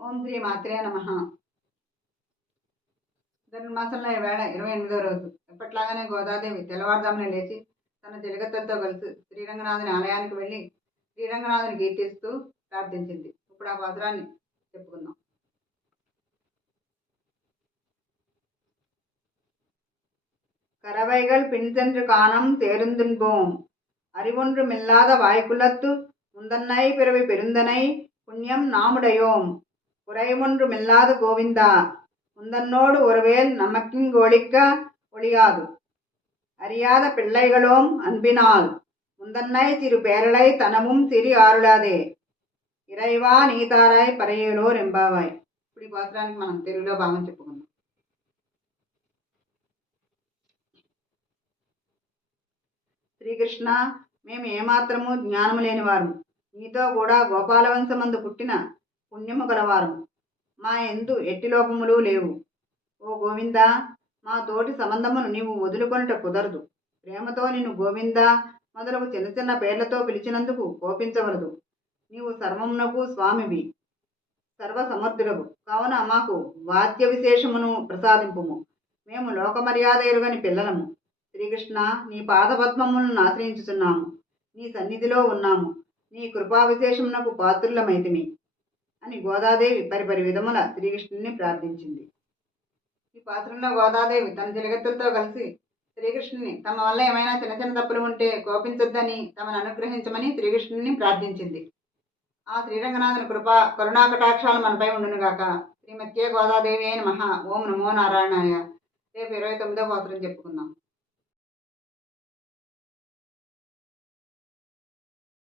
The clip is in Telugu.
ఓం శ్రీ మాత్రే నమ ధనుర్మాసంలో ఈవేళ ఇరవై ఎనిమిదో రోజు ఎప్పట్లాగానే గోదాదేవి తెల్లవారుజామున లేచి తన చెలికత్తెలతో కలిసి శ్రీరంగనాథుని ఆలయానికి వెళ్ళి శ్రీరంగనాథుని కీర్తిస్తూ ప్రార్థించింది ఇప్పుడు ఆ పాత్రాన్ని చెప్పుకుందాం கரவைகள் பின்சென்று காணம் தேருந்துன்போம் அறிவொன்று மில்லாத வாய்க்குலத்து முந்தன்னை பிறவி பெருந்தனை புண்ணியம் நாமுடையோம் குறைவொன்று மில்லாத கோவிந்தா முந்தன்னோடு ஒருவேல் நமக்கிங்கொழிக்க ஒழியாது அறியாத பிள்ளைகளோம் அன்பினால் முந்தன்னை சிறு பேரலை தனமும் சிறி ఆరులాదే ఇరైవా నీతారాయ్ పరయేలోర్ ఎంబావాయ్ ఇప్పుడు ఈ పాత్రానికి మనం తెలుగులో భాగం చెప్పుకుందాం శ్రీకృష్ణ మేము ఏమాత్రము జ్ఞానము లేనివారు నీతో కూడా గోపాలవంశమందు పుట్టిన పుణ్యము గలవారు మా ఎందు ఎట్టి లోపములు లేవు. ఓ గోవింద మా తోటి సంబంధమును నీవు వదులుకొనుట కుదరదు. ప్రేమతో నిన్ను గోవింద మొదలగు చిన్న చిన్న పేర్లతో పిలిచినందుకు కోపించవలదు. నీవు సర్వమునకు స్వామివి సర్వసమర్థుడవు. కావున మాకు వాద్య విశేషమును ప్రసాదింపుము. మేము లోకమర్యాద ఎరుగని పిల్లలము. శ్రీకృష్ణ నీ పాదపద్మములను ఆశ్రయించుతున్నాము నీ సన్నిధిలో ఉన్నాము. నీ కృపా విశేషమునకు పాత్రులమైతిమి. అని గోదాదేవి పరిపరి విధముల శ్రీకృష్ణుని ప్రార్థించింది. ఈ పాత్రలో గోదాదేవి తన జలగత్తులతో కలిసి శ్రీకృష్ణుని తమ వల్ల ఏమైనా చిన్న చిన్న తప్పులు ఉంటే కోపించొద్దని తమను అనుగ్రహించమని శ్రీకృష్ణుని ప్రార్థించింది. ఆ శ్రీరంగనాథుని కృప కరుణాకటాక్షాలు మనపై ఉండునుగాక శ్రీమత్యే గోదాదేవి అయిన మహా ఓం నమో నారాయణాయ. రేపు ఇరవై తొమ్మిదో పాత్రం చెప్పుకుందాం.